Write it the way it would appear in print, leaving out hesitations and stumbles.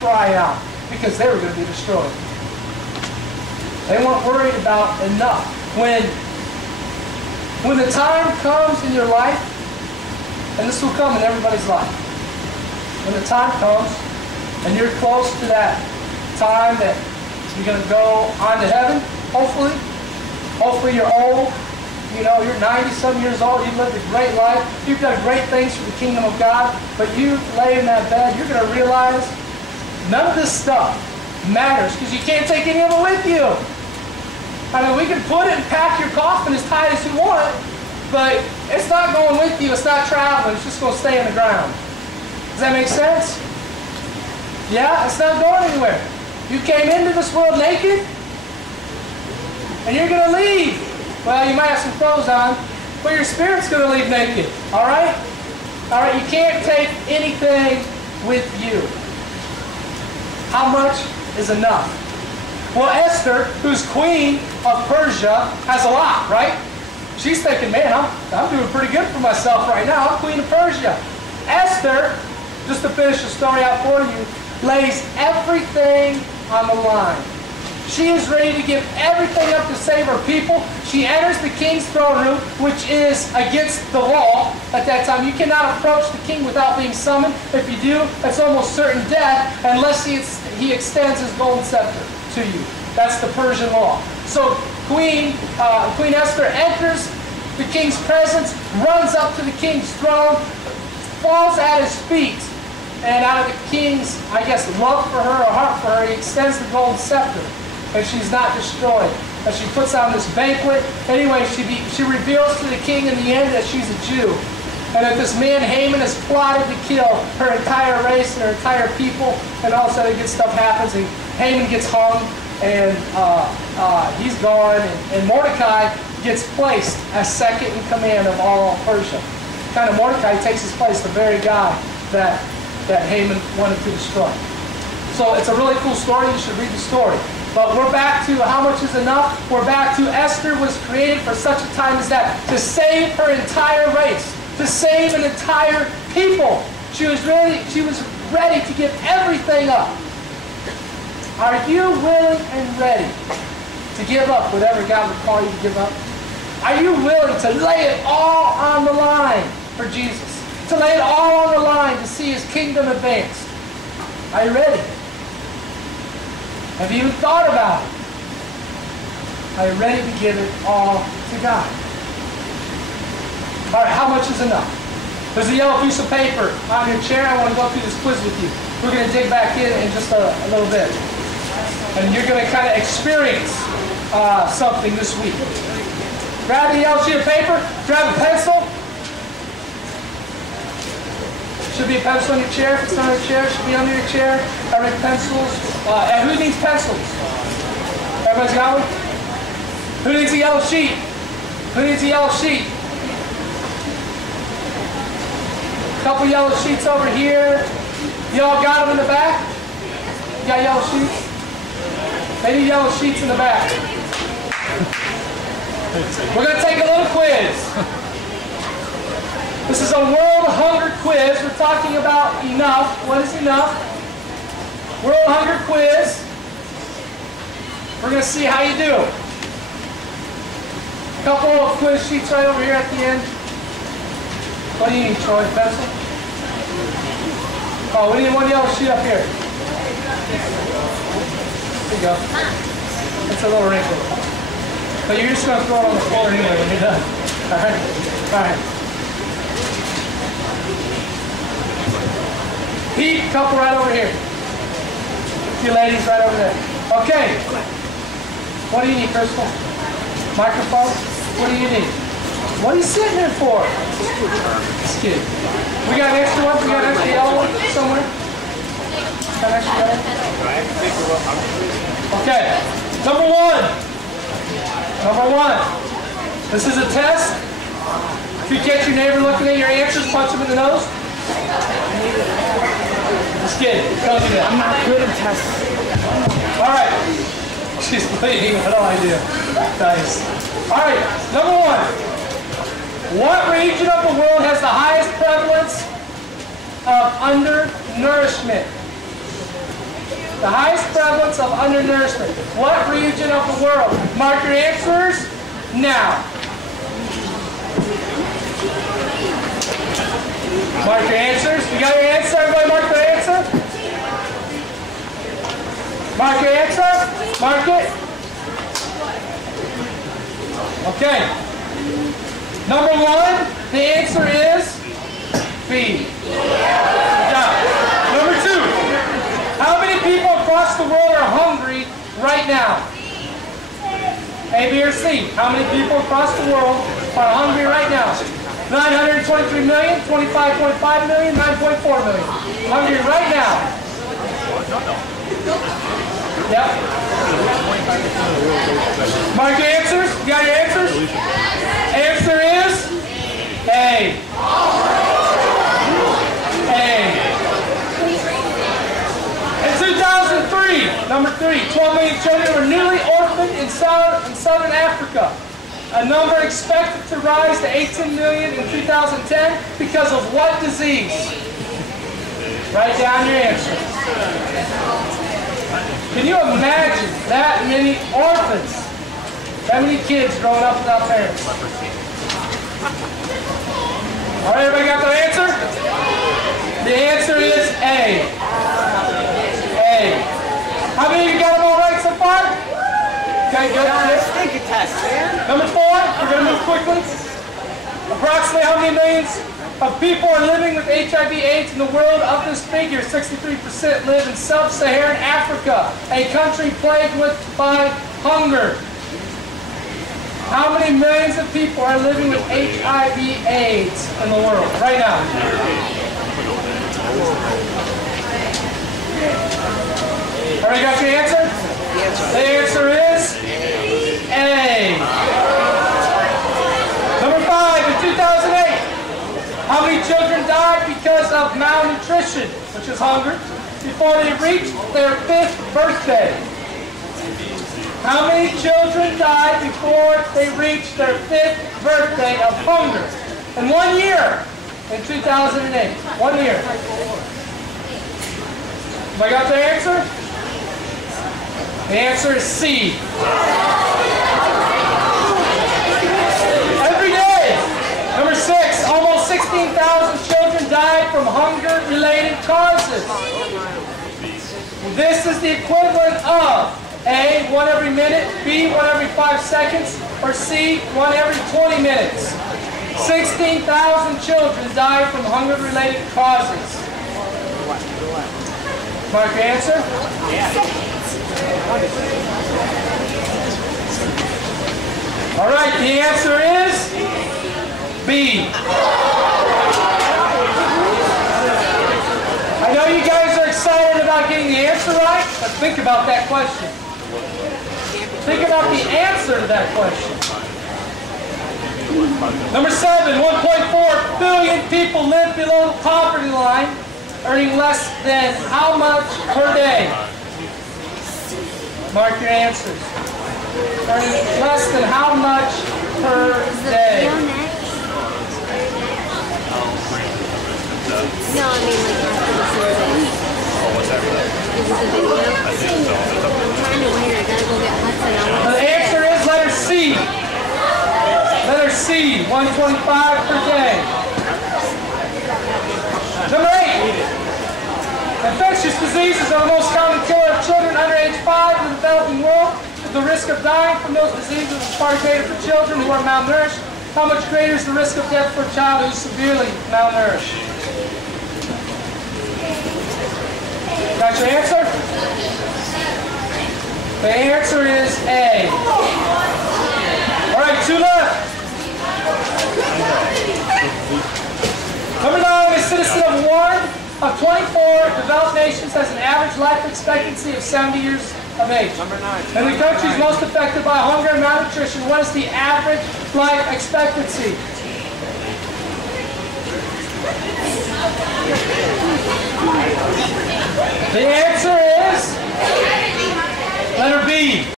cry out because they were going to be destroyed. They weren't worried about enough. When the time comes in your life, and this will come in everybody's life, when the time comes and you're close to that time that you're going to go on to heaven, hopefully you're old, you know, you're 90-some years old, you've lived a great life, you've done great things for the kingdom of God, but you lay in that bed, you're going to realize none of this stuff matters because you can't take any of it with you. I mean, we can put it and pack your coffin as tight as you want, but it's not going with you, it's not traveling, it's just going to stay in the ground. Does that make sense? Yeah, it's not going anywhere. You came into this world naked, and you're going to leave. Well, you might have some clothes on, but your spirit's going to leave naked. All right? All right, you can't take anything with you. How much is enough? Well, Esther, who's queen of Persia, has a lot, right? She's thinking, man, I'm doing pretty good for myself right now. I'm queen of Persia. Esther, just to finish the story out for you, lays everything on the line. She is ready to give everything up to save her people. She enters the king's throne room, which is against the law at that time. You cannot approach the king without being summoned. If you do, it's almost certain death unless he extends his golden scepter to you. That's the Persian law. So Queen Esther enters the king's presence, runs up to the king's throne, falls at his feet, and out of the king's, I guess, love for her or heart for her, he extends the golden scepter. And she's not destroyed. And she puts on this banquet. Anyway, she reveals to the king in the end that she's a Jew. And that this man, Haman, has plotted to kill her entire race and her entire people. And all of a sudden good stuff happens. And Haman gets hung. And he's gone. And Mordecai gets placed as second in command of all Persia. Kind of Mordecai takes his place, the very guy that Haman wanted to destroy. So it's a really cool story. You should read the story. But we're back to how much is enough. We're back to Esther was created for such a time as that, to save her entire race, to save an entire people. She was ready to give everything up. Are you willing and ready to give up whatever God would call you to give up? Are you willing to lay it all on the line for Jesus? To lay it all on the line to see His kingdom advanced? Are you ready? Have you even thought about it? Are you ready to give it all to God? All right, how much is enough? There's a yellow piece of paper on your chair. I want to go through this quiz with you. We're going to dig back in just a little bit. And you're going to kind of experience something this week. Grab the yellow sheet of paper. Grab a pencil. Should be a pencil on your chair. If it's not on your chair, it should be under your chair. Every pencils. And who needs pencils? Everybody's got one? Who needs a yellow sheet? Who needs a yellow sheet? A couple yellow sheets over here. Y'all got them in the back? You got yellow sheets? They need yellow sheets in the back. We're going to take a little quiz. This is a world hunger quiz. We're talking about enough. What is enough? World hunger quiz. We're going to see how you do. A couple of quiz sheets right over here at the end. What do you need, Troy? Pencil? Oh, we need one yellow sheet up here. There you go. It's a little wrinkle. But you're just going to throw it on the floor anyway when you're done. All right? All right. Pete, a couple right over here. A few ladies right over there. Okay. What do you need, Crystal? Microphone? What do you need? What are you sitting here for? Just kidding. We got an extra one? We got an extra yellow one somewhere? Got an extra yellow? Okay. Number one. Number one. This is a test. If you catch your neighbor looking at your answers, punch him in the nose. Just kidding. Don't do that. I'm not good at tests. All right. She's bleeding. I have no idea. Nice. All right. Number one. What region of the world has the highest prevalence of undernourishment? The highest prevalence of undernourishment. What region of the world? Mark your answers now. Mark your answers. You got your answer? Everybody mark their answer? Mark your answer. Mark it. Okay. Number one, the answer is B. Good job. Number two, how many people across the world are hungry right now? A, B, or C? How many people across the world are hungry right now? 923 million, 25.5 million, 9.4 million. Hungry right now. Yep. Mark your answers. You got your answers? Answer is A. A. In 2003, number 3, 12 million children were newly orphaned in southern Africa. A number expected to rise to 18 million in 2010 because of what disease? Write down your answer. Can you imagine that many orphans? That many kids growing up without parents? All right, everybody got their answer? The answer is A. A. How many of you got them all right so far? Okay, good. Take a test, man. Number 4, we're going to move quickly. Approximately how many millions of people are living with HIV/AIDS in the world? Of this figure, 63% live in sub-Saharan Africa, a country plagued by hunger. How many millions of people are living with HIV/AIDS in the world right now? Alright, got your answer? The answer is A. Number 5, in 2008, how many children died because of malnutrition, which is hunger, before they reached their 5th birthday? How many children died before they reached their 5th birthday of hunger? In 1 year, in 2008. 1 year. Have I got the answer? The answer is C. Every day. Number 6, almost 16,000 children died from hunger-related causes. This is the equivalent of A, 1 every minute, B, 1 every 5 seconds, or C, 1 every 20 minutes. 16,000 children died from hunger-related causes. Mark your answer? All right, the answer is B. I know you guys are excited about getting the answer right, but think about that question. Think about the answer to that question. Number 7, 1.4 billion people live below the poverty line, earning less than how much per day? Mark your answers. Earning less than how much per day? No, I mean like after the survey. Oh, what's that? Is this a video? I think so. I'm trying to wait. I gotta go get Hudson. The answer is letter C. Letter C, 125 per day. Number 8. Infectious diseases are the most common killer of children under age 5 in the developing world. The risk of dying from those diseases is far greater for children who are malnourished. How much greater is the risk of death for a child who is severely malnourished? Got your answer? The answer is A. All right, 2 left. Number 9, a citizen of 1 of 24 developed nations has an average life expectancy of 70 years of age. Number 9. In the countries most affected by hunger and malnutrition, what is the average life expectancy? The answer is letter B.